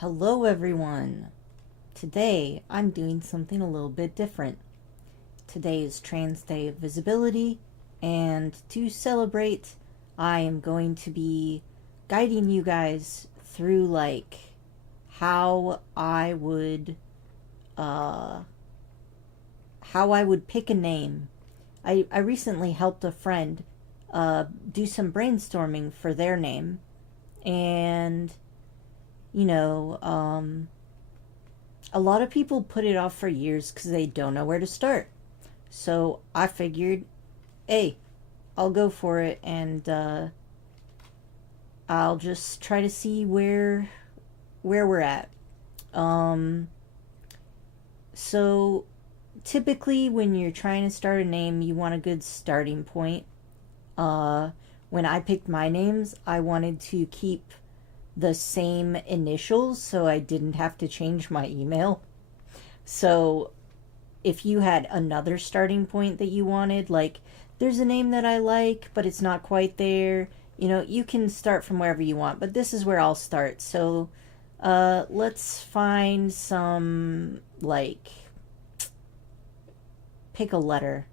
Hello everyone! Today I'm doing something a little bit different. Today is Trans Day of Visibility, and to celebrate, I am going to be guiding you guys through how I would uh how I would pick a name. I recently helped a friend do some brainstorming for their name, and you know, a lot of people put it off for years because they don't know where to start. So I figured, hey, I'll go for it, and I'll just try to see where we're at. Um, so typically, when you're trying to start a name, you want a good starting point. Uh, when I picked my names, I wanted to keep the same initials so I didn't have to change my email. So if you had another starting point that you wanted, like there's a name that I like, but it's not quite there, you can start from wherever you want, but this is where I'll start. So let's find some, pick a letter.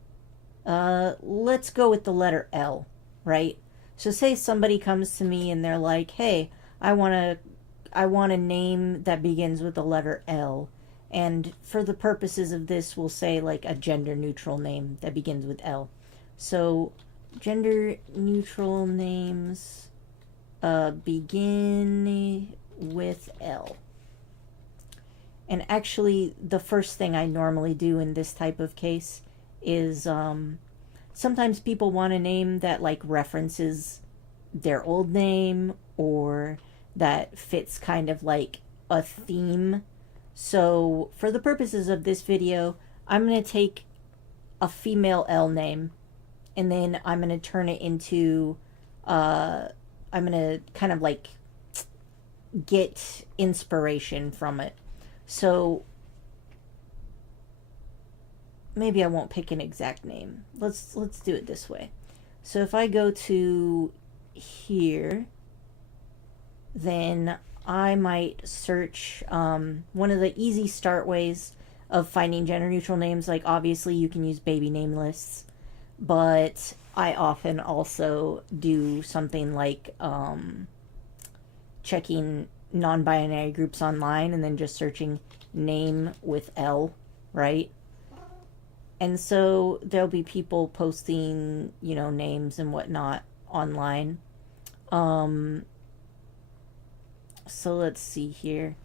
Let's go with the letter L, right? So say somebody comes to me and they're like, "Hey, I want to I want a name that begins with the letter L." And for the purposes of this, we'll say like a gender neutral name that begins with L. So gender neutral names begin with L. And actually, the first thing I normally do in this type of case is sometimes people want a name that references their old name, or that fits kind of like a theme. So for the purposes of this video, I'm going to take a female L name, and then I'm going to turn it into, I'm going to kind of get inspiration from it. So maybe I won't pick an exact name. Let's do it this way. So if I go to here, then I might search one of the easy start ways of finding gender neutral names. Like obviously you can use baby name lists, but I often also do something like checking non-binary groups online and then just searching name with L, right? And so there'll be people posting, names and whatnot online. So let's see here.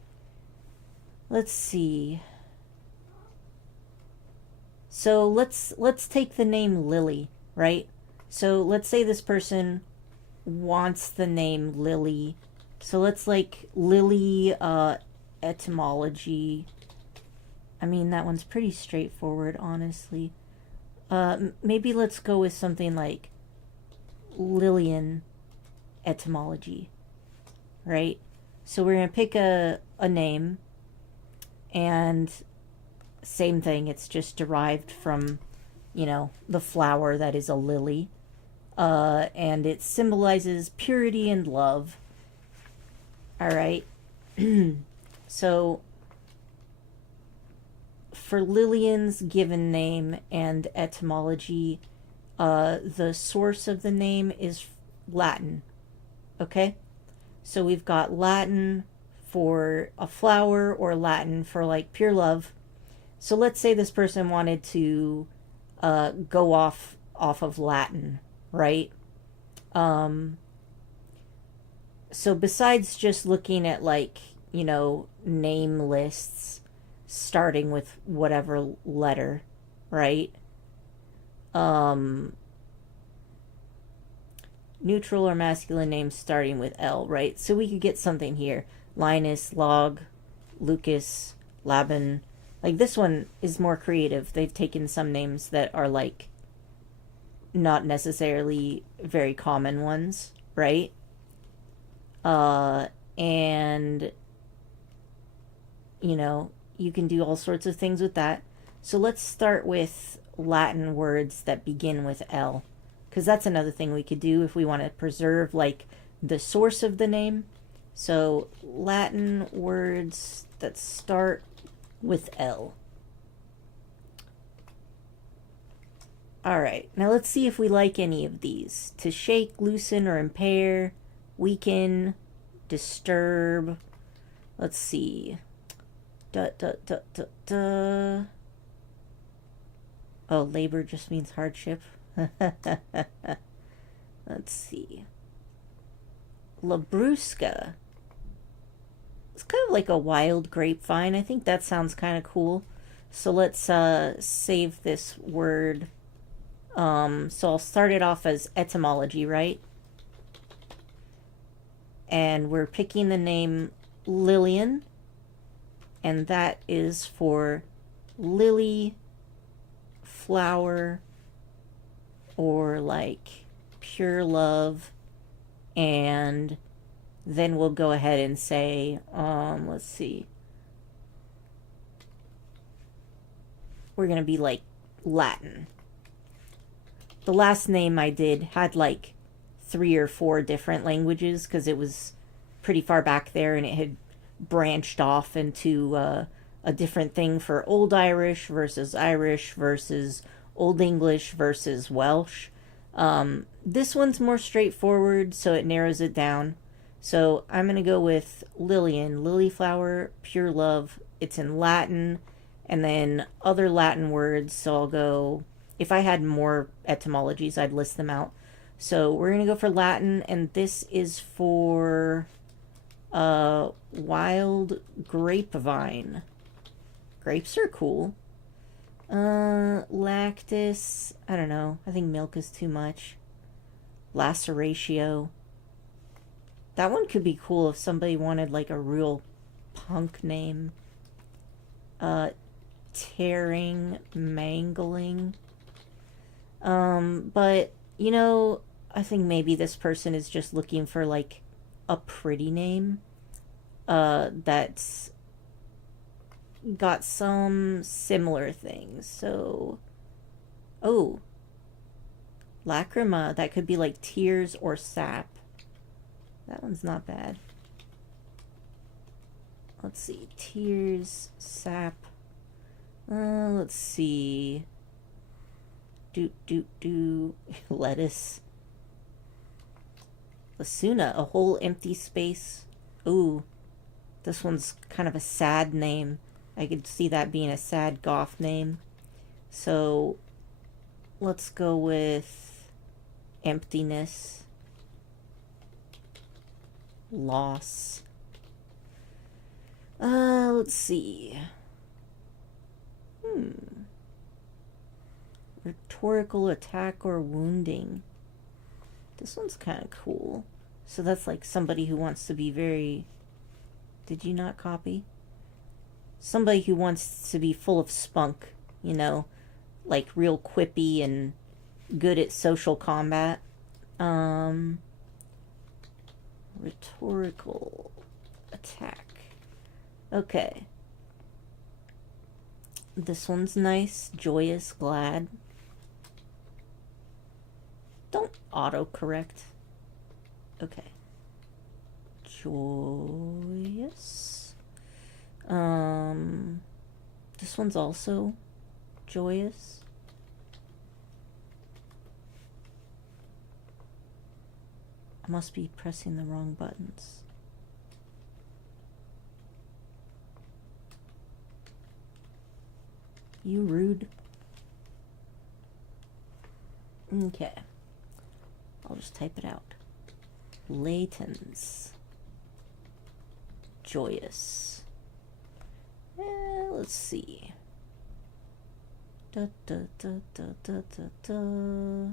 Let's see. So let's take the name Lily, right? So let's say this person wants the name Lily. So let's Lily etymology. I mean, that one's pretty straightforward, honestly. Maybe let's go with something like Lillian etymology, right? So we're going to pick a name, and same thing, it's just derived from, the flower that is a lily. And it symbolizes purity and love. All right. So for Lillian's given name and etymology, the source of the name is Latin. Okay? So we've got Latin for a flower, or Latin for pure love. So let's say this person wanted to go off of Latin, right? So besides just looking at name lists starting with whatever letter, right? Neutral or masculine names starting with L, right? So we could get something here. Linus, Log, Lucas, Laban. This one is more creative. They've taken some names that are not necessarily very common ones, right? And you can do all sorts of things with that. So let's start with Latin words that begin with L, because that's another thing we could do if we want to preserve the source of the name. So, Latin words that start with L. Alright, now let's see if we like any of these. To shake, loosen, or impair, weaken, disturb. Let's see. Oh, labor just means hardship. Let's see. Labrusca. It's kind of like a wild grapevine. I think that sounds kind of cool. So let's save this word. So I'll start it off as etymology, right? And we're picking the name Lillian. And that is for lily, flower, or like pure love. And then we'll go ahead and say, let's see. We're going to be like Latin. The last name I did had like 3 or 4 different languages because it was pretty far back there and it had branched off into a different thing for Old Irish versus Old English versus Welsh. This one's more straightforward, so it narrows it down. So I'm going to go with Lillian, lily flower, pure love. It's in Latin, and then other Latin words. So I'll go, if I had more etymologies, I'd list them out. So we're going to go for Latin, and this is for wild grapevine. Grapes are cool. Lactus, I don't know. I think milk is too much. Laceratio. That one could be cool if somebody wanted like a real punk name. Tearing, mangling. But, you know, I think maybe this person is just looking for like a pretty name. That's got some similar things. So, oh, lacrima. That could be like tears or sap. That one's not bad. Let's see. Tears, sap. Let's see. Lettuce. Lasuna, a whole empty space. Ooh, this one's kind of a sad name. I could see that being a sad goth name. So let's go with emptiness. Loss. Let's see. Rhetorical attack or wounding. This one's kind of cool. So that's like somebody who wants to be very... Did you not copy? Somebody who wants to be full of spunk, you know, like real quippy and good at social combat. Rhetorical attack. Okay. This one's nice. Joyous, glad. Don't autocorrect. Okay. Joyous. This one's also joyous. I must be pressing the wrong buttons. You rude. Okay. I'll just type it out. Latens. Joyous. Let's see. Da da da da da da da.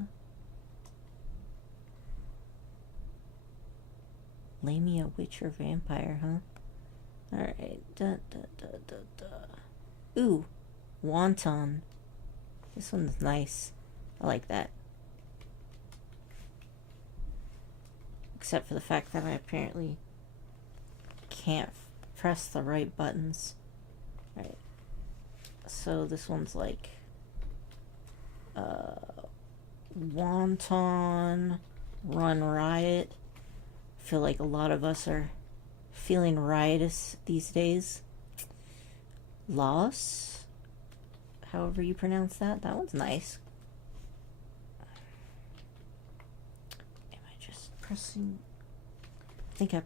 Lamia, witch, or vampire, huh? Alright. Da da da da da. Ooh. Wanton. This one's nice. I like that. Except for the fact that I apparently can't press the right buttons. Alright. So this one's like wanton, run riot. I feel like a lot of us are feeling riotous these days. Laos, however you pronounce that. That one's nice. Am I just pressing? I think I'm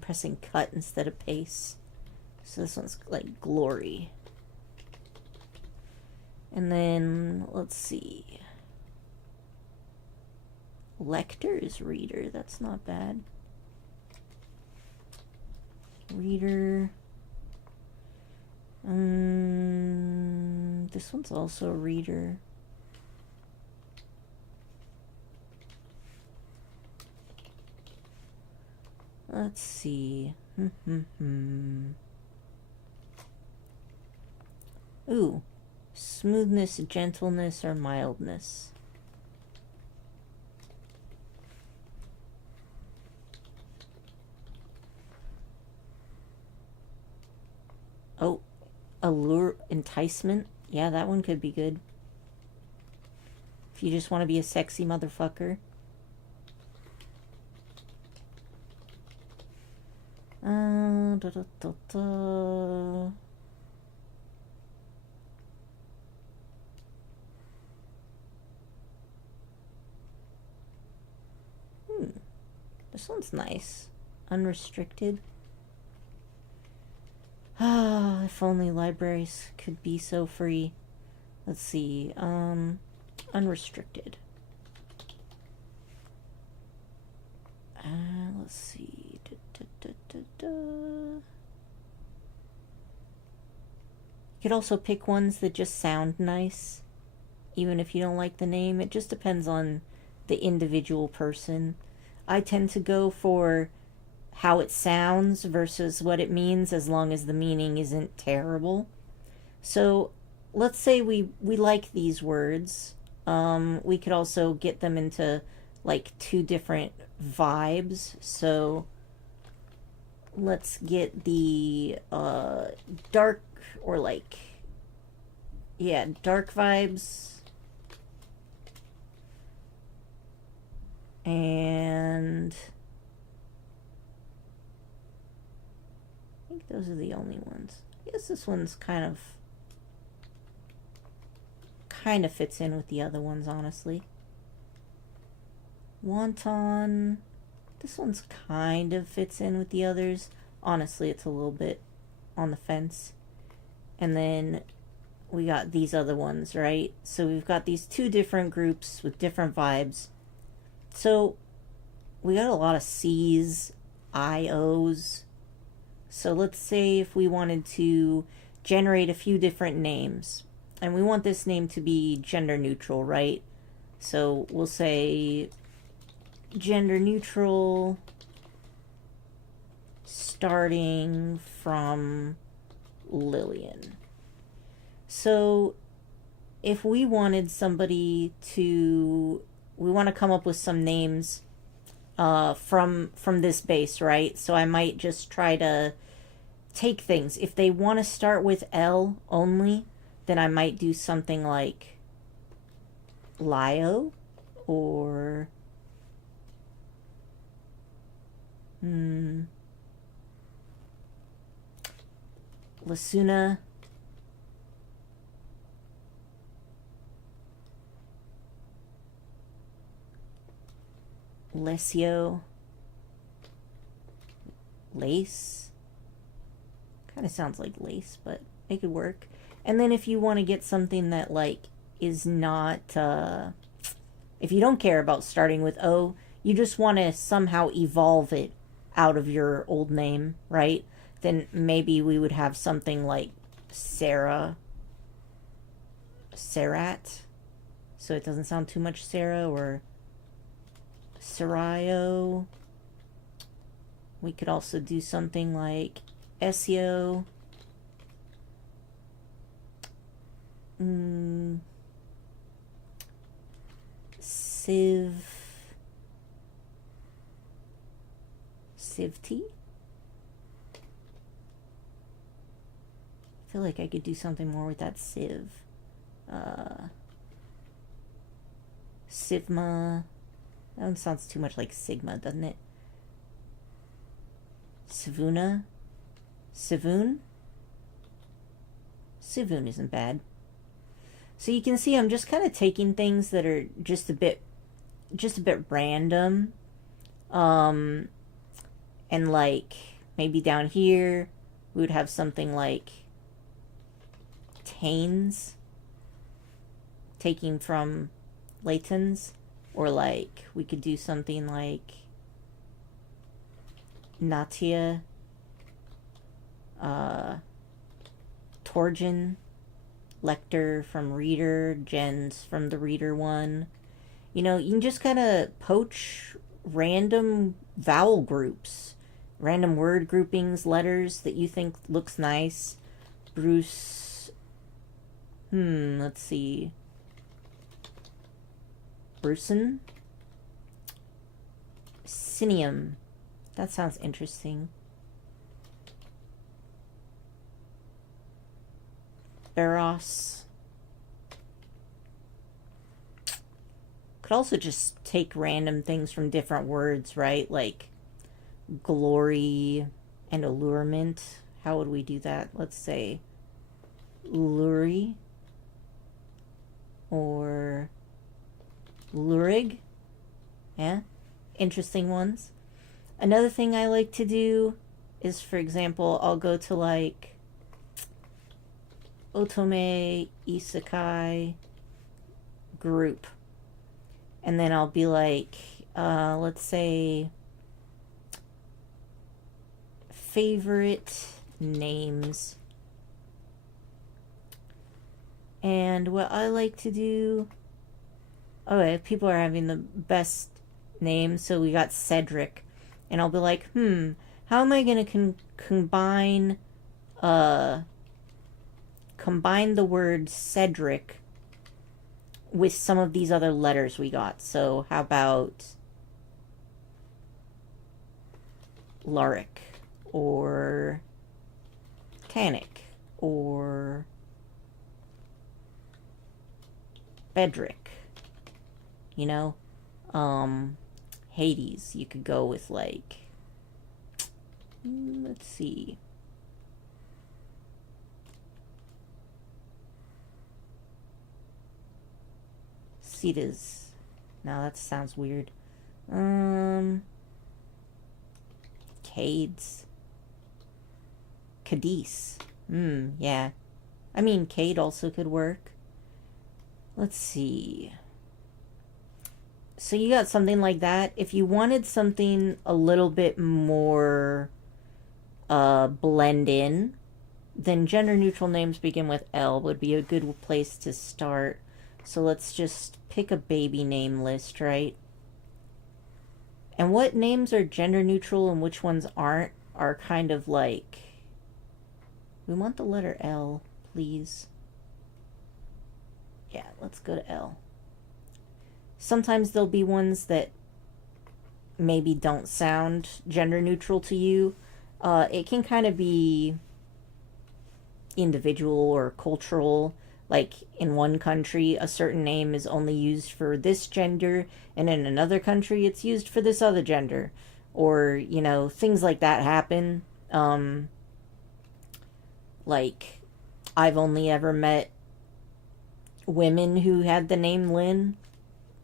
pressing cut instead of paste. So this one's like glory. And then, let's see. Lector is reader. That's not bad. Reader. This one's also a reader. Let's see. Ooh. Smoothness, gentleness, or mildness. Oh, allure, enticement. Yeah, that one could be good. If you just want to be a sexy motherfucker. This one's nice. Unrestricted. Ah, if only libraries could be so free. Let's see. Unrestricted. Let's see. You could also pick ones that just sound nice, even if you don't like the name. It just depends on the individual person. I tend to go for how it sounds versus what it means, as long as the meaning isn't terrible. So let's say we like these words. We could also get them into like two different vibes. So let's get the dark, or like, yeah, dark vibes. And I think those are the only ones. I guess this one's kind of fits in with the other ones, honestly. Wanton. This one's kind of fits in with the others. Honestly, it's a little bit on the fence. And then we got these other ones, right? So we've got these two different groups with different vibes. So we got a lot of C's, IOs. So let's say if we wanted to generate a few different names, and we want this name to be gender neutral, right? So we'll say gender neutral starting from Lillian. So if we wanted somebody to, we want to come up with some names from this base, right? So I might just try to take things. If they want to start with L only, then I might do something like Lio, or Lasuna, Lesio, Lace. Kind of sounds like lace, but it could work. And then if you want to get something that like is not, if you don't care about starting with O, you just want to somehow evolve it out of your old name, right? Then maybe we would have something like Sarah, Sarat, so it doesn't sound too much Sarah, or Sarayo. We could also do something like Esio. Sivty. I feel like I could do something more with that Civ. Sigma. That one sounds too much like Sigma, doesn't it? Savuna? Savoon? Savoon isn't bad. So you can see I'm just kind of taking things that are just a bit random. And like maybe down here we would have something like Taines, taking from Layton's, or like we could do something like Natia, Torgen, Lecter from Reader, Jens from the Reader one. You know, you can just kind of poach random vowel groups, random word groupings, letters that you think looks nice. Bruce, let's see. Brucin? Sinium. That sounds interesting. Eros. Could also just take random things from different words, right? Like glory and allurement. How would we do that? Let's say Luri or Lurig. Yeah, interesting ones. Another thing I like to do is, for example, I'll go to like Otome Isekai group, and then I'll be like, let's say favorite names. And what I like to do, okay, people are having the best names, so we got Cedric, and I'll be like, how am I gonna combine the word Cedric with some of these other letters we got? So how about Laric or Tannic or Bedrick, you know? Hades, you could go with like, let's see. Cetas. Now that sounds weird. Cades. Cadiz. Yeah. I mean, Cade also could work. Let's see. So you got something like that. If you wanted something a little bit more blend in, then gender neutral names begin with L would be a good place to start. So let's just pick a baby name list, right? And what names are gender neutral and which ones aren't are kind of like, we want the letter L, please. Yeah, let's go to L. Sometimes there'll be ones that maybe don't sound gender neutral to you. It can kind of be individual or cultural. Like in one country, a certain name is only used for this gender, and in another country, it's used for this other gender. Or, you know, things like that happen. Like, I've only ever met women who had the name Lynn,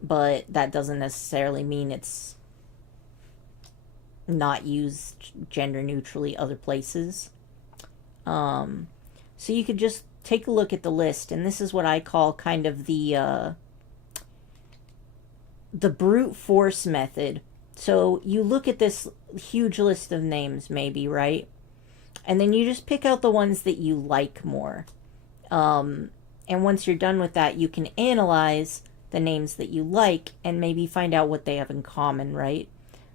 but that doesn't necessarily mean it's not used gender neutrally other places. So you could just take a look at the list, and this is what I call kind of the brute force method. So you look at this huge list of names, maybe, right? And then you just pick out the ones that you like more. And once you're done with that, you can analyze the names that you like and maybe find out what they have in common, right?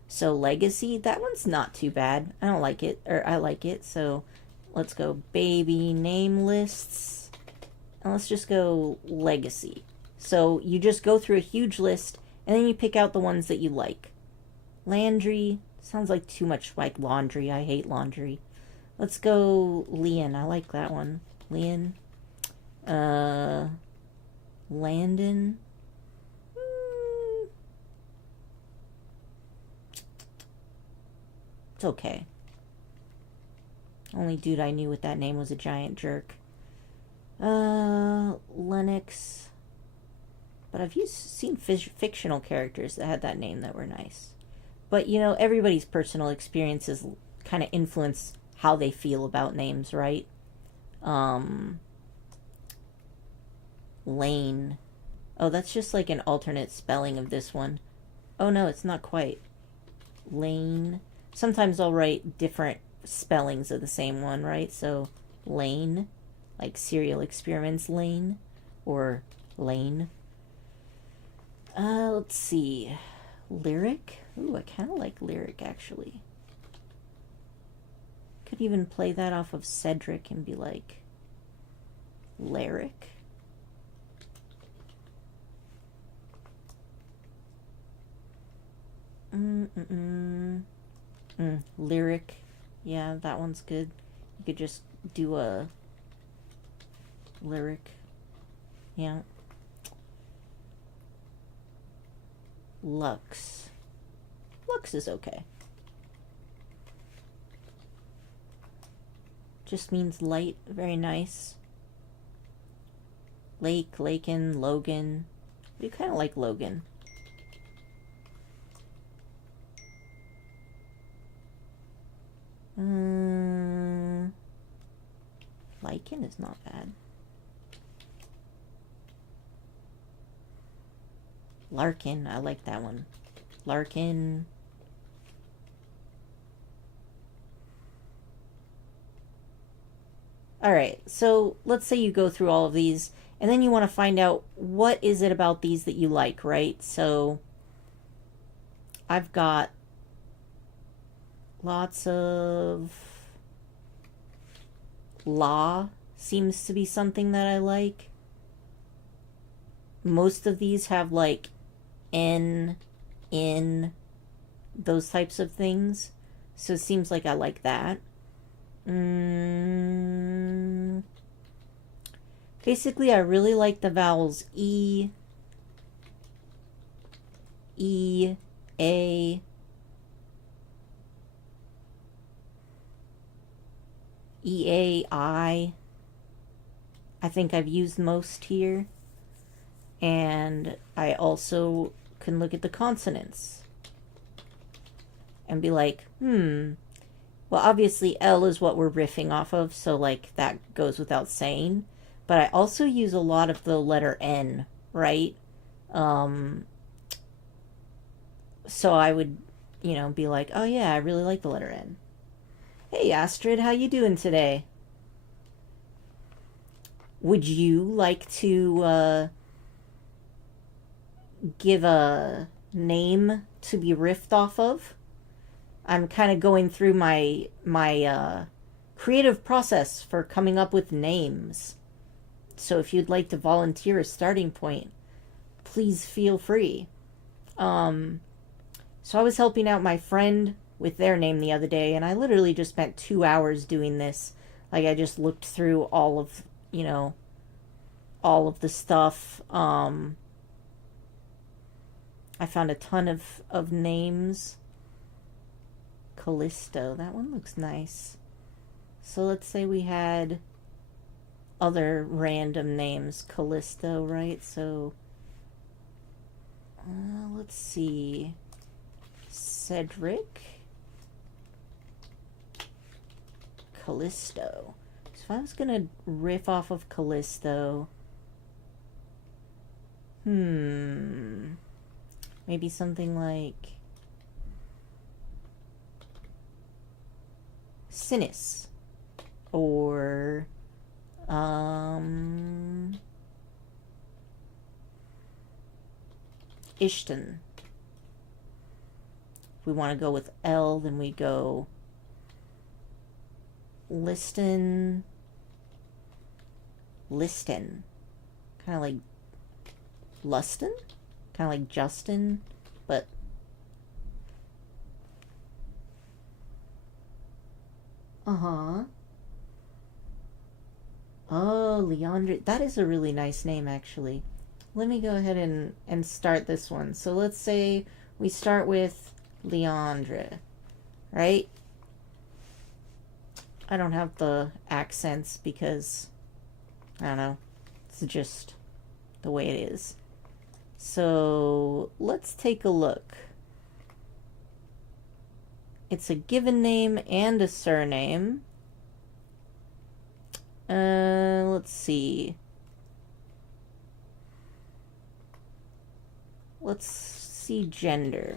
So Legacy, that one's not too bad. I don't like it, or I like it. So let's go baby name lists. And let's just go Legacy. So you just go through a huge list and then you pick out the ones that you like. Landry, sounds like too much like laundry. I hate laundry. Let's go Leon. I like that one. Leon. Landon. It's okay. Only dude I knew with that name was a giant jerk. Lennox. But I've seen fictional characters that had that name that were nice. But, you know, everybody's personal experiences kind of influence how they feel about names, right? Lane. Oh, that's just like an alternate spelling of this one. Oh no, it's not quite. Lane. Sometimes I'll write different spellings of the same one, right? So, Lane, like Serial Experiments Lane, or Lane. Let's see. Lyric? Ooh, I kind of like Lyric, actually. Could even play that off of Cedric and be like, Lyric. Lyric. Yeah, that one's good. You could just do a lyric. Yeah. Lux. Lux is okay. Just means light. Very nice. Lake, Lakin, Logan. You kind of like Logan. Lycan is not bad. Larkin, I like that one. Larkin. Alright, so let's say you go through all of these, and then you want to find out what is it about these that you like, right? So, I've got lots of... La seems to be something that I like. Most of these have like N, in, those types of things. So it seems like I like that. Basically, I really like the vowels E, E, A, E-A-I. I think I've used most here. And I also can look at the consonants and be like, well, obviously L is what we're riffing off of, so like that goes without saying. But I also use a lot of the letter N, right? So I would, you know, be like, oh yeah, I really like the letter N. Hey Astrid, how you doing today? Would you like to give a name to be riffed off of? I'm kind of going through my creative process for coming up with names. So if you'd like to volunteer a starting point, please feel free. So I was helping out my friend with their name the other day, and I literally just spent 2 hours doing this. Like, I just looked through all of, you know, all of the stuff. I found a ton of names. Callisto, that one looks nice. So let's say we had other random names. Callisto, right? So, let's see. Cedric. Callisto. So if I was gonna riff off of Callisto, maybe something like Sinis, or Ishton. If we want to go with L, then we go Liston. Kind of like Lustin? Kind of like Justin, but oh, Leandra. That is a really nice name, actually. Let me go ahead and start this one. So let's say we start with Leandra, right? I don't have the accents because, I don't know, it's just the way it is. So let's take a look. It's a given name and a surname. Let's see. Let's see gender.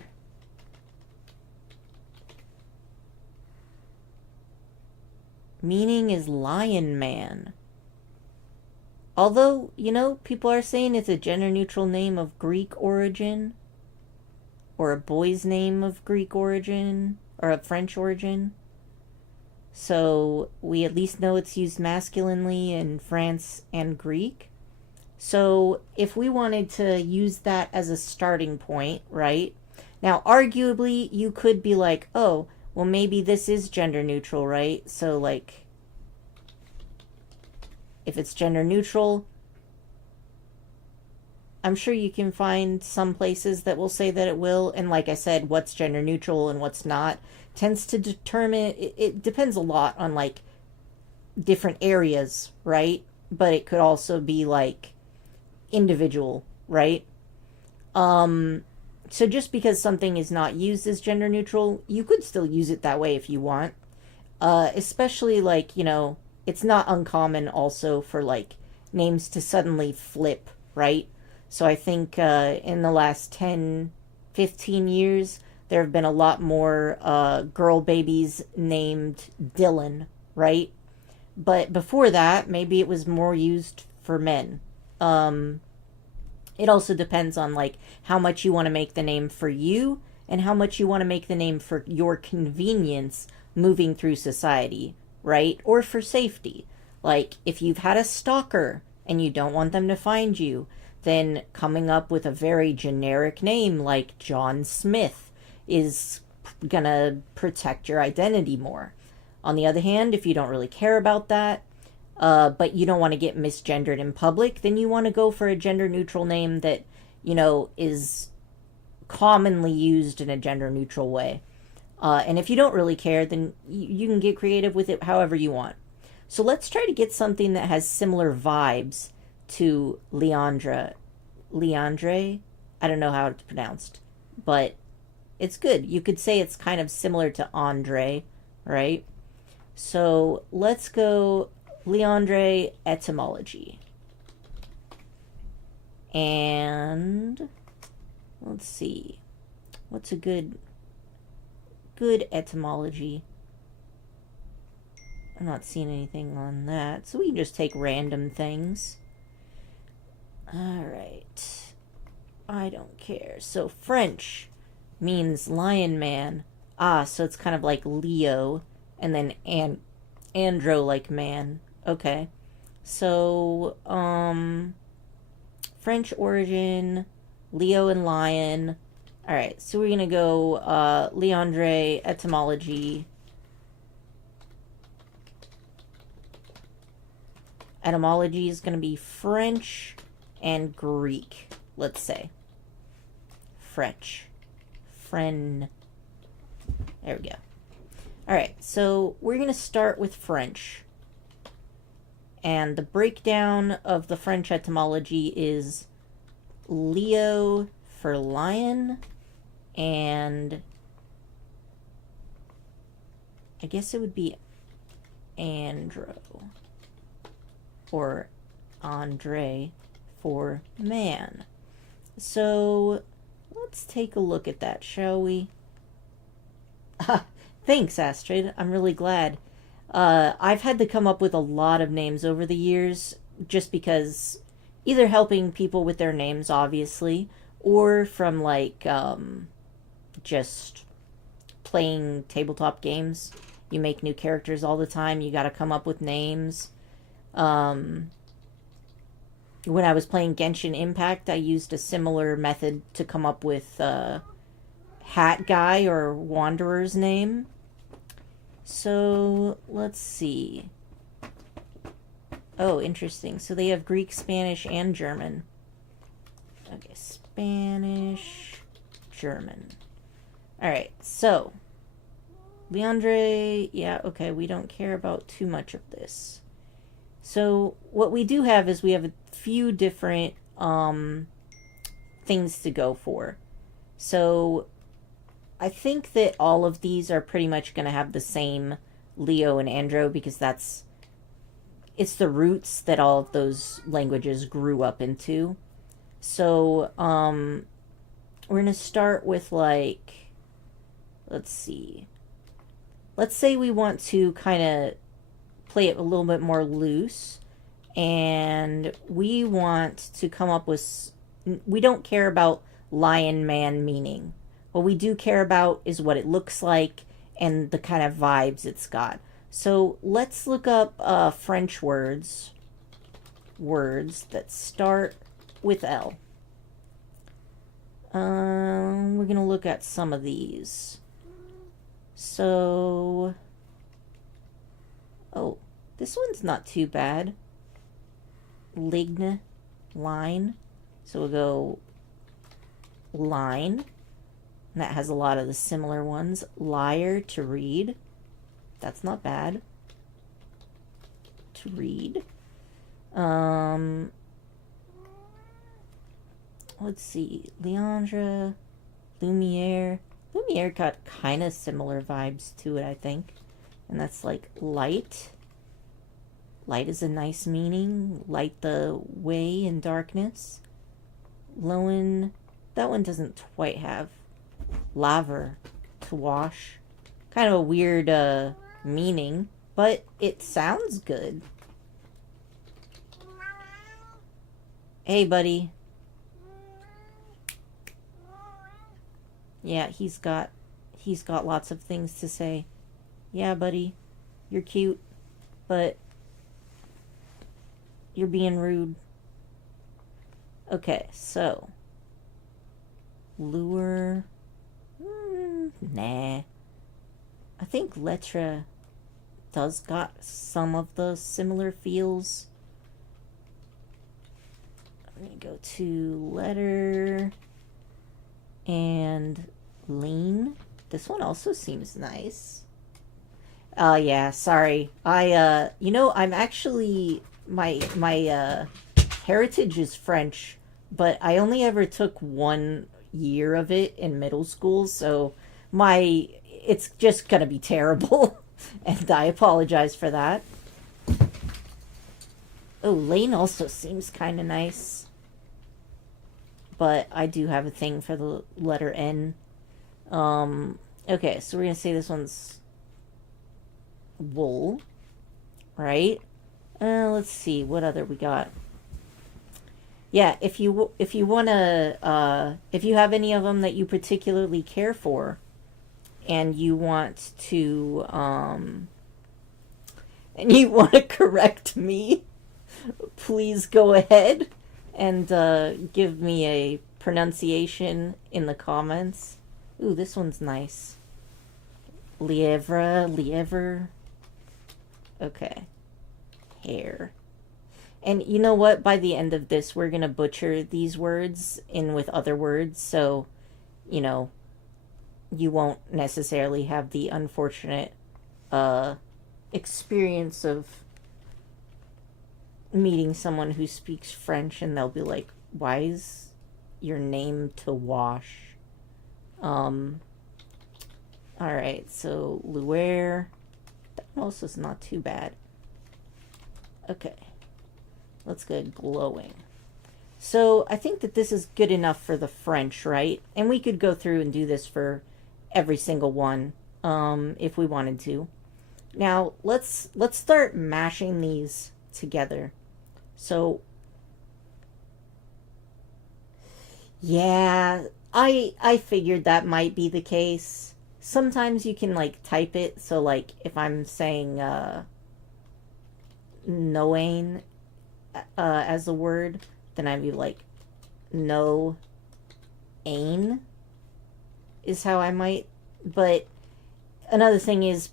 Meaning is lion man. Although, you know, people are saying it's a gender-neutral name of Greek origin, or a boy's name of Greek origin, or of French origin. So we at least know it's used masculinely in France and Greek. So if we wanted to use that as a starting point, right? Now, arguably, you could be like, oh, well, maybe this is gender neutral, right? So, like, if it's gender neutral, I'm sure you can find some places that will say that it will. And like I said, what's gender neutral and what's not tends to determine, it depends a lot on, like, different areas, right? But it could also be, like, individual, right? So just because something is not used as gender neutral, you could still use it that way if you want. Especially, like, you know, it's not uncommon also for, like, names to suddenly flip, right? So I think in the last 10, 15 years, there have been a lot more girl babies named Dylan, right? But before that, maybe it was more used for men. It also depends on, like, how much you want to make the name for you and how much you want to make the name for your convenience moving through society, right? Or for safety. Like, if you've had a stalker and you don't want them to find you, then coming up with a very generic name like John Smith is gonna protect your identity more. On the other hand, if you don't really care about that, but you don't want to get misgendered in public, then you want to go for a gender-neutral name that, you know, is commonly used in a gender-neutral way. And if you don't really care, then you can get creative with it however you want. So let's try to get something that has similar vibes to Leandra. Leandre? I don't know how it's pronounced, but it's good. You could say it's kind of similar to Andre, right? So let's go Leandre etymology. And let's see. What's a good etymology? I'm not seeing anything on that. So we can just take random things. Alright. I don't care. So French means lion man. Ah, so it's kind of like Leo. And then andro like man. Okay. So, French origin, Leo and lion. Alright, so we're gonna go, Leandre etymology. Etymology is gonna be French and Greek, let's say. French. There we go. Alright, so we're going to start with French. And the breakdown of the French etymology is Leo for lion, and I guess it would be andro, or Andre for man. So let's take a look at that, shall we? Thanks, Astrid. I'm really glad. I've had to come up with a lot of names over the years just because either helping people with their names, obviously, or from, like, just playing tabletop games. You make new characters all the time. You gotta come up with names. When I was playing Genshin Impact, I used a similar method to come up with Hat Guy or Wanderer's name. So, let's see. Oh, interesting. So they have Greek, Spanish, and German. Okay, Spanish, German. Alright, so Leandre, yeah, okay, we don't care about too much of this. So what we do have is we have a few different things to go for. So I think that all of these are pretty much going to have the same Leo and Andro because it's the roots that all of those languages grew up into. So we're going to start with like, let's see. Let's say we want to kind of play it a little bit more loose and we want to come up with, we don't care about lion man meaning. What we do care about is what it looks like and the kind of vibes it's got. So let's look up French words that start with L. We're going to look at some of these. So, oh, this one's not too bad. Ligne, line. So we'll go line. And that has a lot of the similar ones. Liar, to read. That's not bad. To read. Let's see. Leandre, Lumiere. Lumiere got kind of similar vibes to it, I think. And that's like light. Light is a nice meaning. Light the way in darkness. Lowen, that one doesn't quite have. Laver, to wash. Kind of a weird meaning, but it sounds good. Hey, buddy. Yeah, he's got lots of things to say. Yeah, buddy, you're cute, but you're being rude. Okay, so lure. Nah. I think Lettre does got some of the similar feels. I'm gonna go to letter and lean. This one also seems nice. Yeah, sorry. I'm actually my heritage is French, but I only ever took 1 year of it in middle school, so it's just gonna be terrible. And I apologize for that. Oh, lane also seems kind of nice, but I do have a thing for the letter N. Okay, so we're gonna say this one's wool, right? Let's see what other we got. Yeah, if you wanna, if you have any of them that you particularly care for, and you want to, correct me, please go ahead and give me a pronunciation in the comments. Ooh, this one's nice. Lievre. Okay. Hair. And you know what? By the end of this, we're going to butcher these words in with other words. So, you won't necessarily have the unfortunate experience of meeting someone who speaks French and they'll be like, why is your name to wash? Alright, so Luer. That also is not too bad. Okay. Let's go glowing. So I think that this is good enough for the French, right? And we could go through and do this for every single one, if we wanted to. Now let's start mashing these together. So yeah, I figured that might be the case. Sometimes you can like type it, so like if I'm saying Noain as a word, then I'd be like no ain is how I might. But another thing is,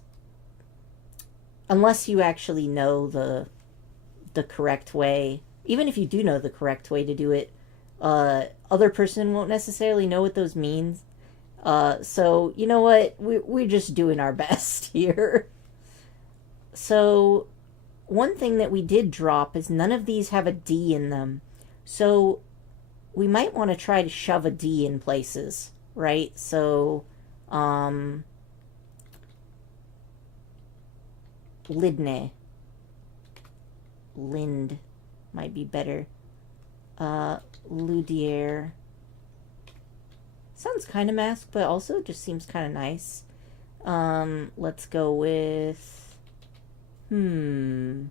unless you actually know the correct way, even if you do know the correct way to do it, other person won't necessarily know what those means, So, you know what? We're just doing our best here. So, one thing that we did drop is none of these have a D in them. So, we might want to try to shove a D in places, right? So, um, Lidne. Lind might be better. Ludier. Sounds kind of masked, but also just seems kind of nice. Let's go with... Liend.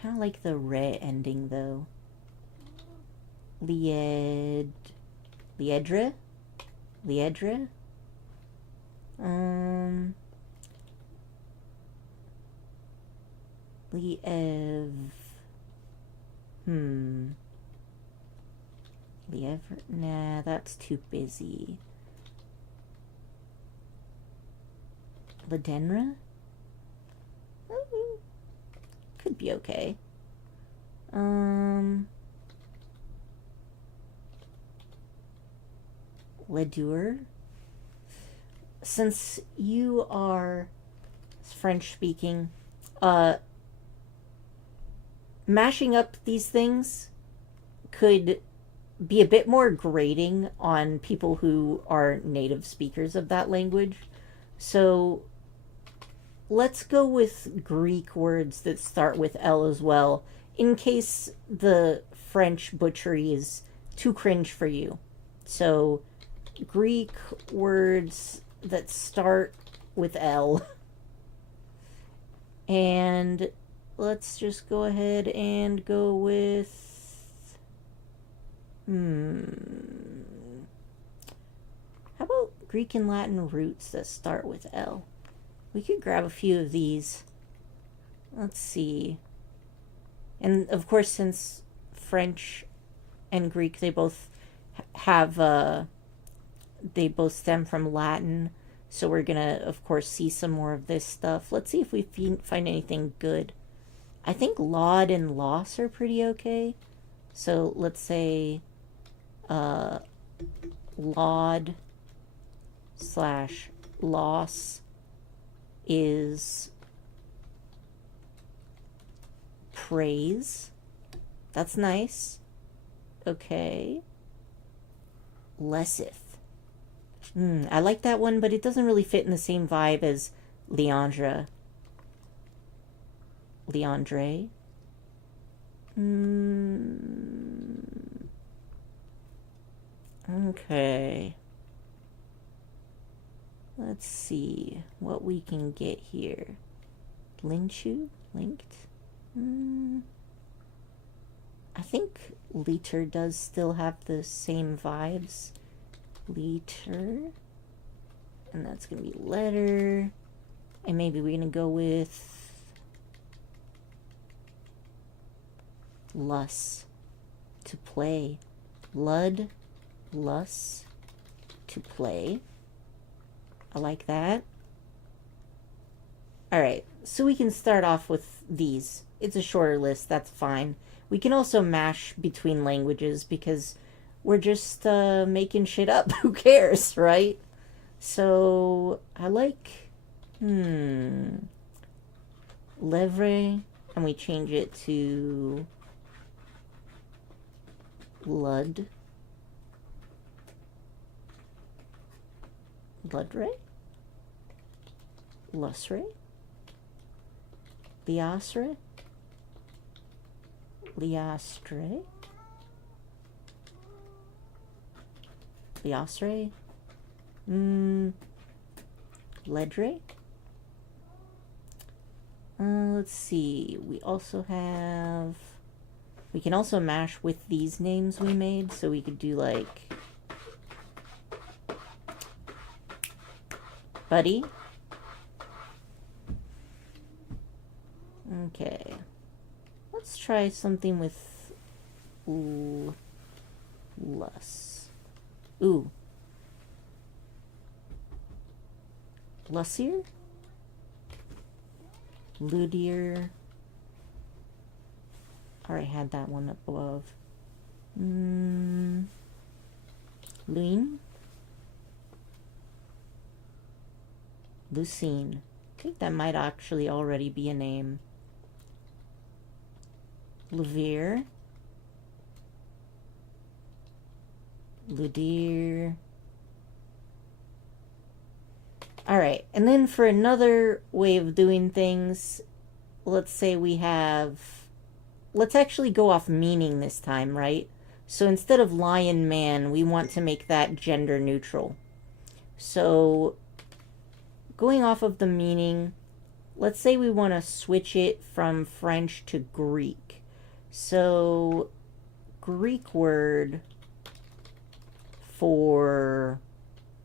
Kind of like the re ending, though. Liedre? Liev. Liev. Nah, that's too busy. Ledenra? Could be okay. Ledur? Since you are French speaking, mashing up these things could be a bit more grating on people who are native speakers of that language. So let's go with Greek words that start with L as well, in case the French butchery is too cringe for you. So Greek words that start with L. And let's just go ahead and go with... How about Greek and Latin roots that start with L? We could grab a few of these. Let's see. And of course, since French and Greek, they both have, they both stem from Latin. So we're gonna, of course, see some more of this stuff. Let's see if we find anything good. I think laud and loss are pretty okay. So let's say laud / loss is praise. That's nice. Okay. Lesseth. I like that one, but it doesn't really fit in the same vibe as Leandra. Leandre. Okay. Let's see what we can get here. Linchu? Linked? I think liter does still have the same vibes. Liter. And that's going to be letter. And maybe we're going to go with lus. To play. Lud. Lus. To play. I like that. Alright, so we can start off with these. It's a shorter list, that's fine. We can also mash between languages because we're just making shit up. Who cares, right? So, I like... Levre, and we change it to... Lud. Ludre? Lusre? Liasre? Liastre? Liasre? Ledre? Let's see. We also have... We can also mash with these names we made, so we could do like... Buddy. Okay. Let's try something with lus. Ooh. Lussier? Ludier. Already had that one up above. Luin? Lucine. I think that might actually already be a name. Levere. Ludir. Alright, and then for another way of doing things, let's say we have... Let's actually go off meaning this time, right? So instead of lion man, we want to make that gender neutral. So going off of the meaning, let's say we want to switch it from French to Greek. So Greek word for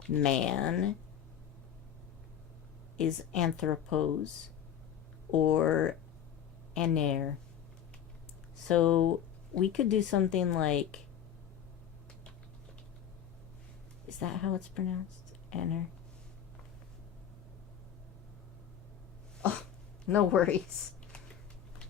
man is anthropos or aner. So we could do something like, is that how it's pronounced? Aner. Oh, no worries.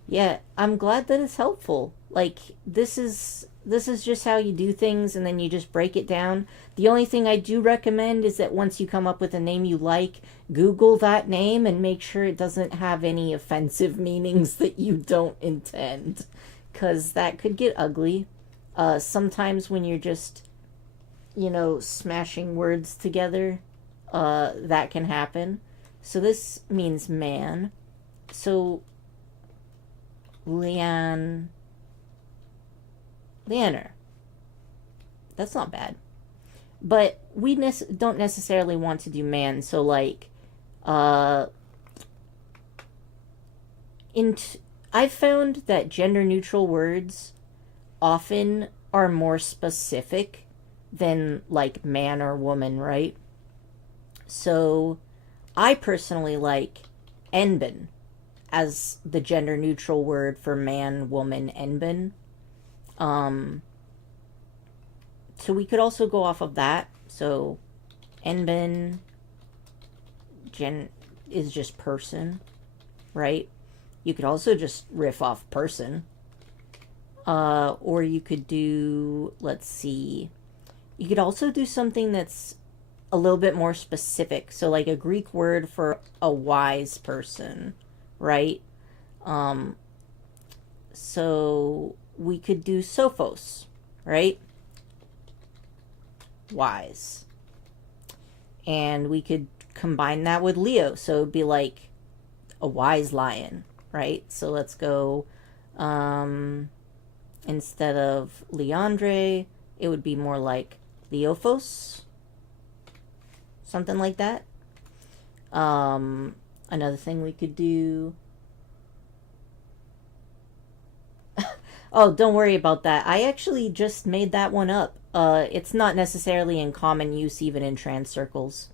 Yeah, I'm glad that it's helpful. Like, this is just how you do things, and then you just break it down. The only thing I do recommend is that once you come up with a name you like, Google that name and make sure it doesn't have any offensive meanings that you don't intend, because that could get ugly. Sometimes when you're just, smashing words together, that can happen. So this means man. So Leaner. That's not bad. But we don't necessarily want to do man. So like, I've found that gender neutral words often are more specific than like man or woman, right? So I personally like enben as the gender neutral word for man, woman, enben. So we could also go off of that. So enben is just person, right? You could also just riff off person. Or you could do, let's see, you could also do something that's a little bit more specific. So like a Greek word for a wise person, right? So we could do sophos, right? Wise. And we could combine that with Leo. So it'd be like a wise lion, right? So let's go, instead of Leandre, it would be more like Leophos. Something like that. Another thing we could do... Oh, don't worry about that. I actually just made that one up. It's not necessarily in common use even in trans circles.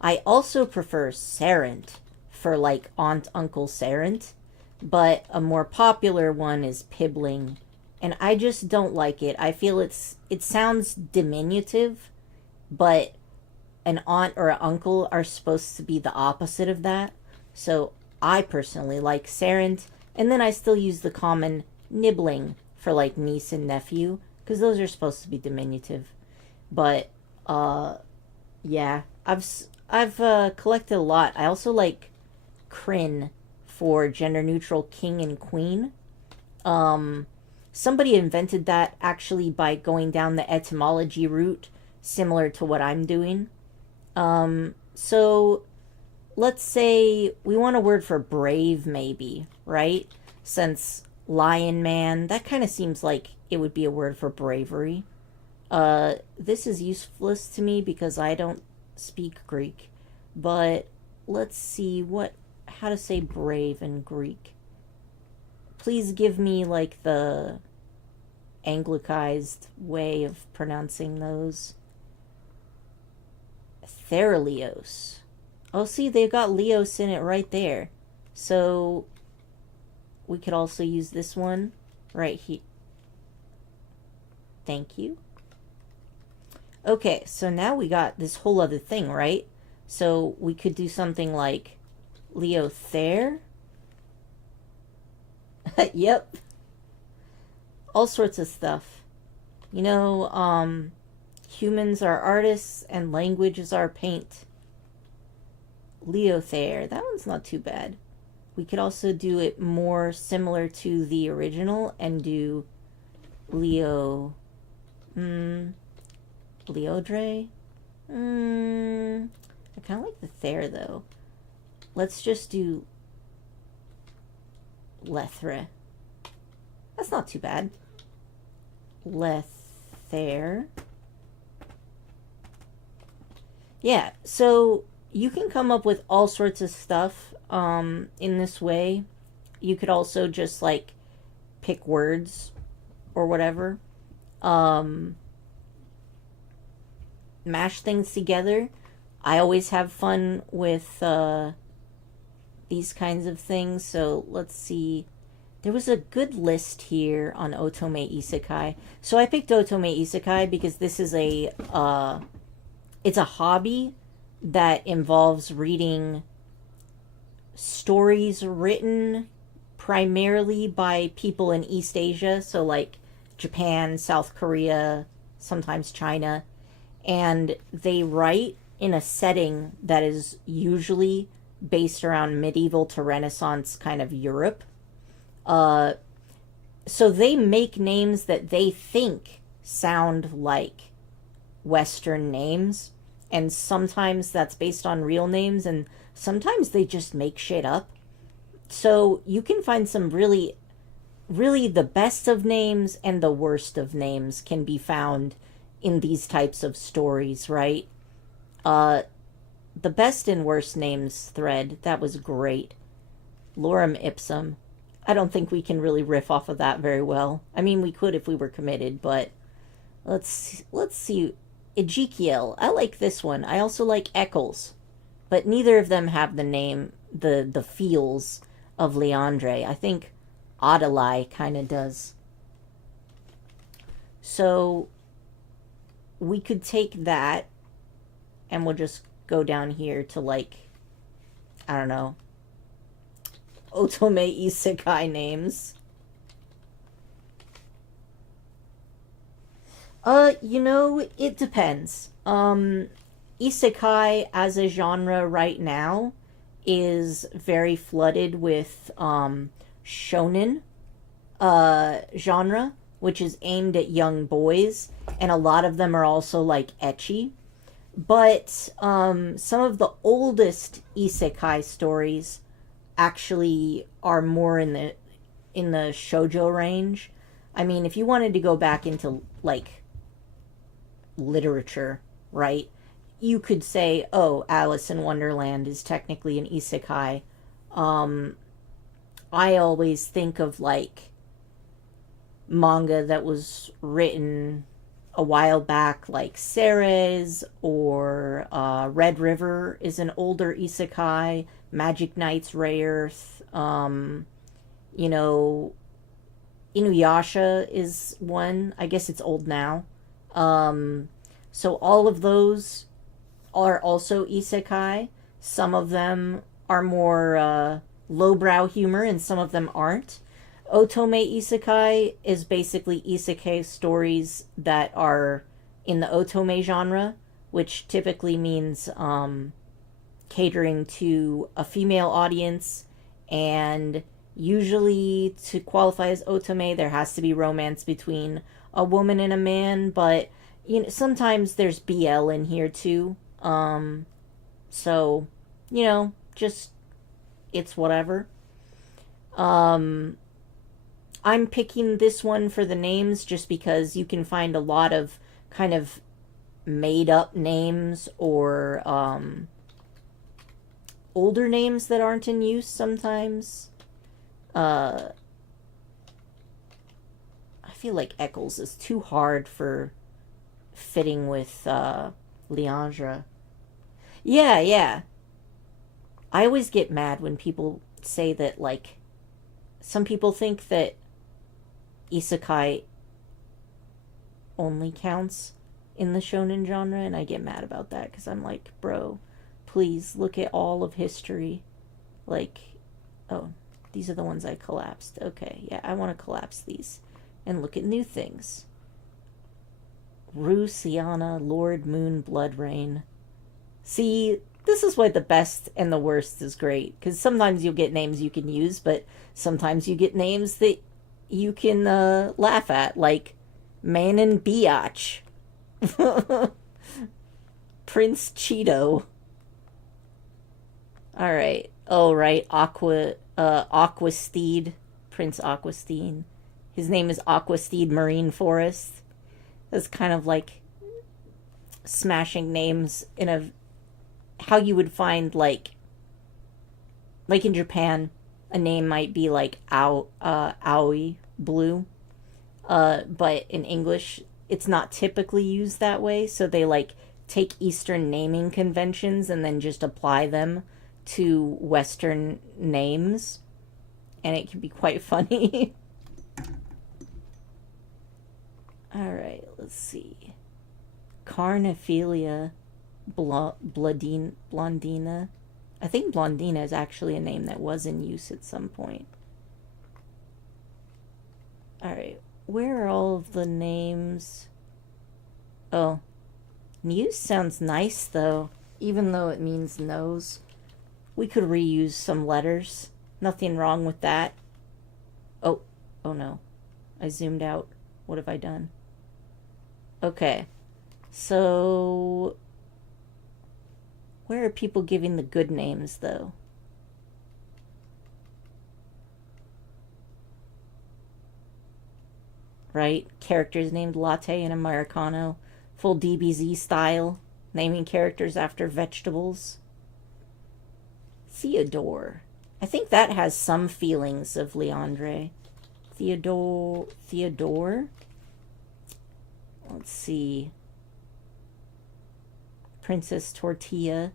I also prefer Sarent for like aunt, uncle Sarent, but a more popular one is Pibbling, and I just don't like it. I feel it sounds diminutive, but an aunt or an uncle are supposed to be the opposite of that. So I personally like Sarent, and then I still use the common Nibbling for like niece and nephew, because those are supposed to be diminutive. But yeah, I've collected a lot. I also like Kryn for gender neutral king and queen. Somebody invented that actually by going down the etymology route, similar to what I'm doing. So let's say we want a word for brave, maybe, right? Since lion man, that kind of seems like it would be a word for bravery. This is useless to me because I don't speak Greek, but let's see how to say brave in Greek. Please give me like the anglicized way of pronouncing those. Theralios. Oh, see, they've got Leos in it right there. So we could also use this one right here. Thank you. Okay, so now we got this whole other thing, right? So we could do something like Leothere. Yep. All sorts of stuff. You know, humans are artists and language is our paint. Leothair, that one's not too bad. We could also do it more similar to the original and do Leo. Leodre? I kind of like the Thair though. Let's just do Lethre. That's not too bad. Lethair. Yeah, so you can come up with all sorts of stuff in this way. You could also just like pick words or whatever. Mash things together. I always have fun with these kinds of things. So let's see. There was a good list here on Otome Isekai. So I picked Otome Isekai because this is it's a hobby that involves reading stories written primarily by people in East Asia, so like Japan, South Korea, sometimes China, and they write in a setting that is usually based around medieval to Renaissance kind of Europe. So they make names that they think sound like Western names, and sometimes that's based on real names, and sometimes they just make shit up. So you can find some really, really the best of names and the worst of names can be found in these types of stories, right? The best and worst names thread, that was great. Lorem Ipsum. I don't think we can really riff off of that very well. I mean, we could if we were committed, but let's see. Ezekiel. I like this one. I also like Eccles, but neither of them have the name, the feels of Leandre. I think Adalai kind of does. So we could take that and we'll just go down here to like, I don't know, Otome Isekai names. You know, it depends. Isekai as a genre right now is very flooded with shonen genre, which is aimed at young boys, and a lot of them are also like ecchi. But some of the oldest isekai stories actually are more in the shoujo range. I mean, if you wanted to go back into like literature, right? You could say, oh, Alice in Wonderland is technically an isekai. I always think of like manga that was written a while back, like Ceres or Red River is an older isekai. Magic Knights Rayearth. You know, Inuyasha is one. I guess it's old now. So all of those are also isekai. Some of them are more lowbrow humor and some of them aren't. Otome Isekai is basically isekai stories that are in the otome genre, which typically means catering to a female audience, and usually to qualify as otome there has to be romance between a woman and a man, but you know, sometimes there's BL in here too. So, you know, just it's whatever. I'm picking this one for the names just because you can find a lot of kind of made up names or older names that aren't in use sometimes. I feel like Eccles is too hard for fitting with Leandra. Yeah. I always get mad when people say that, like, some people think that isekai only counts in the shonen genre, and I get mad about that because I'm like, bro, please look at all of history. Like, oh, these are the ones I collapsed. Okay, yeah, I want to collapse these and look at new things. Rusiana, Lord Moon, Blood Rain. See, this is why the best and the worst is great. Because sometimes you'll get names you can use, but sometimes you get names that you can laugh at, like Manon Biatch, Prince Cheeto. Alright. Oh, right. Aquasteed. Prince Aquasteed. His name is Aquasteed Marine Forest. That's kind of like smashing names in a how you would find like in Japan, a name might be like Aoi Blue, but in English it's not typically used that way. So they like take Eastern naming conventions and then just apply them to Western names, and it can be quite funny. All right, let's see. Carnophilia Blondina. I think Blondina is actually a name that was in use at some point. Alright, where are all of the names? Oh, Muse sounds nice though, even though it means nose. We could reuse some letters. Nothing wrong with that. Oh no. I zoomed out. What have I done? Okay. So, where are people giving the good names, though? Right? Characters named Latte and Americano. Full DBZ style. Naming characters after vegetables. Theodore. I think that has some feelings of Leandre. Theodore? Let's see. Princess Tortilla.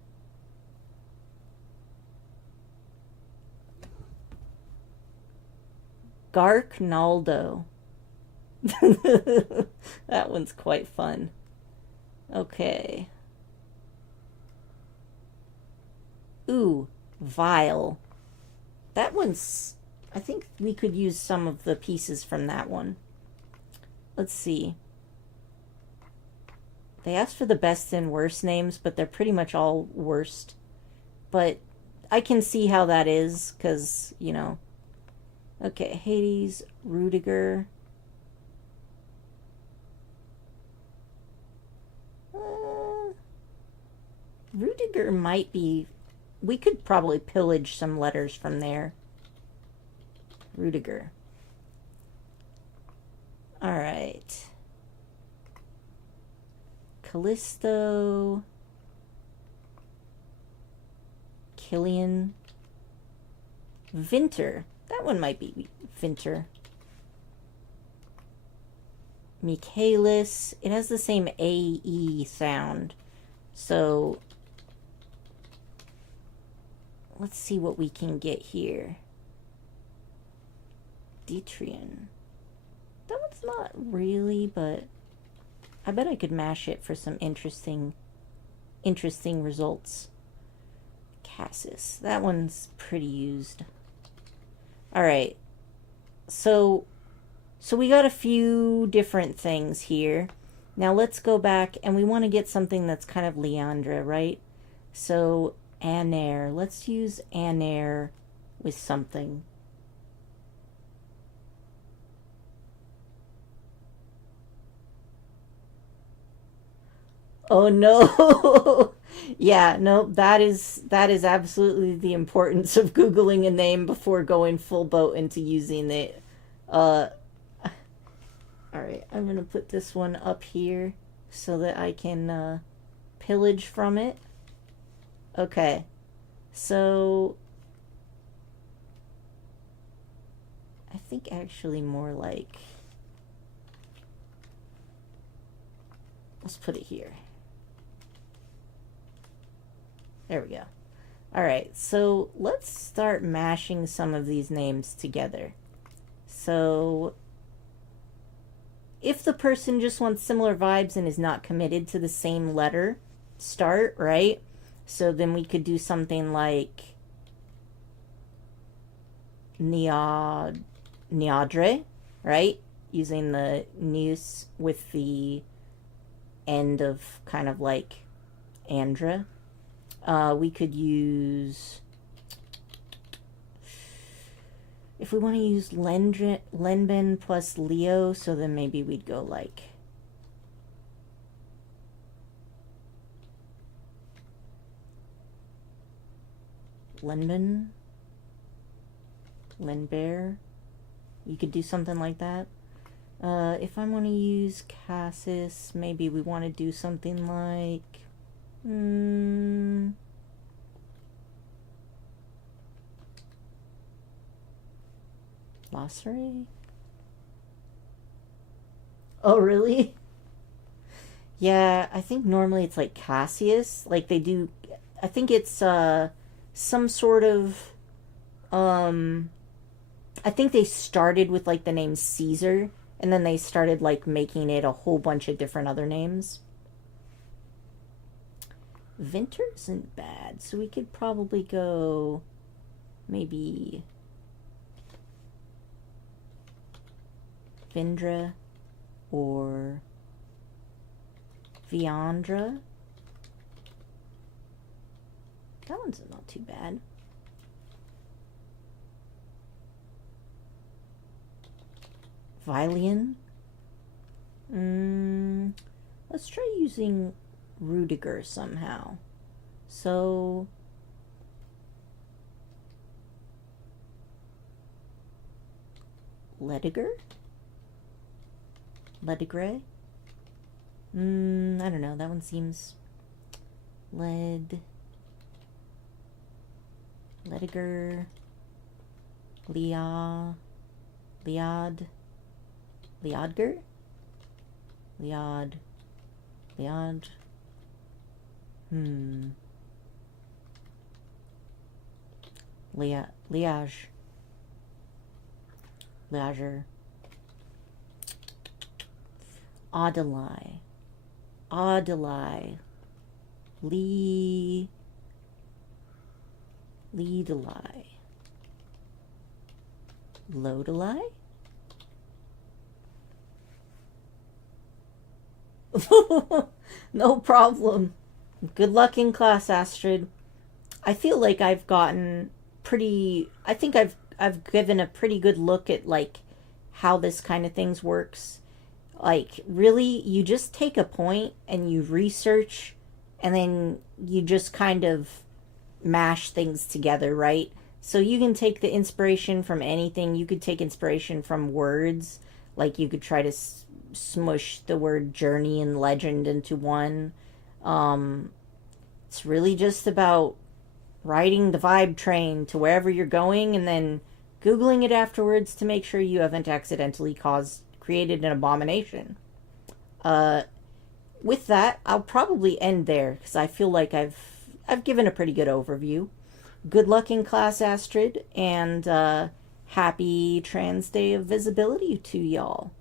Garknaldo. That one's quite fun. Okay. Ooh, Vile. That one's... I think we could use some of the pieces from that one. Let's see. They asked for the best and worst names, but they're pretty much all worst. But I can see how that is, because, you know. Okay, Hades, Rudiger. Rudiger might be... We could probably pillage some letters from there. Rudiger. Alright. Callisto. Killian. Vinter. That one might be Vinter. Michaelis. It has the same AE sound. So let's see what we can get here. Detrian. That one's not really, but I bet I could mash it for some interesting results. Cassis. That one's pretty used. Alright. So we got a few different things here. Now let's go back, and we want to get something that's kind of Leandra, right? So, Anair. Let's use Anair with something. Oh no! Yeah, no, that is absolutely the importance of Googling a name before going full boat into using it. Alright, I'm gonna put this one up here so that I can pillage from it. Okay, so I think actually more like, let's put it here. There we go. Alright, so let's start mashing some of these names together. So, if the person just wants similar vibes and is not committed to the same letter, start, right? So then we could do something like Niadre, right? Using the news with the end of kind of like Andra. We could use, if we want to use Lenben plus Leo, so then maybe we'd go like Lenben, Lenbear. You could do something like that. If I want to use Cassis, maybe we want to do something like Lossery? Oh, really? Yeah, I think normally it's like Cassius. Like they do, I think it's some sort of I think they started with like the name Caesar, and then they started like making it a whole bunch of different other names. Vinter isn't bad, so we could probably go maybe Vindra or Viandra. That one's not too bad. Vilian. Let's try using Rudiger somehow. So Lediger? Ledigre? I don't know. That one seems Lediger, Leodger? Leod. Liage. Adelai. Leadalai. Lodalai? No problem. Good luck in class, Astrid. I feel like I've gotten I think I've given a pretty good look at like how this kind of things works. Like really, you just take a point and you research, and then you just kind of mash things together, right? So you can take the inspiration from anything. You could take inspiration from words, like you could try to smush the word journey and legend into one. It's really just about riding the vibe train to wherever you're going, and then Googling it afterwards to make sure you haven't accidentally created an abomination. With that, I'll probably end there because I feel like I've given a pretty good overview. Good luck in class, Astrid, and happy Trans Day of Visibility to y'all.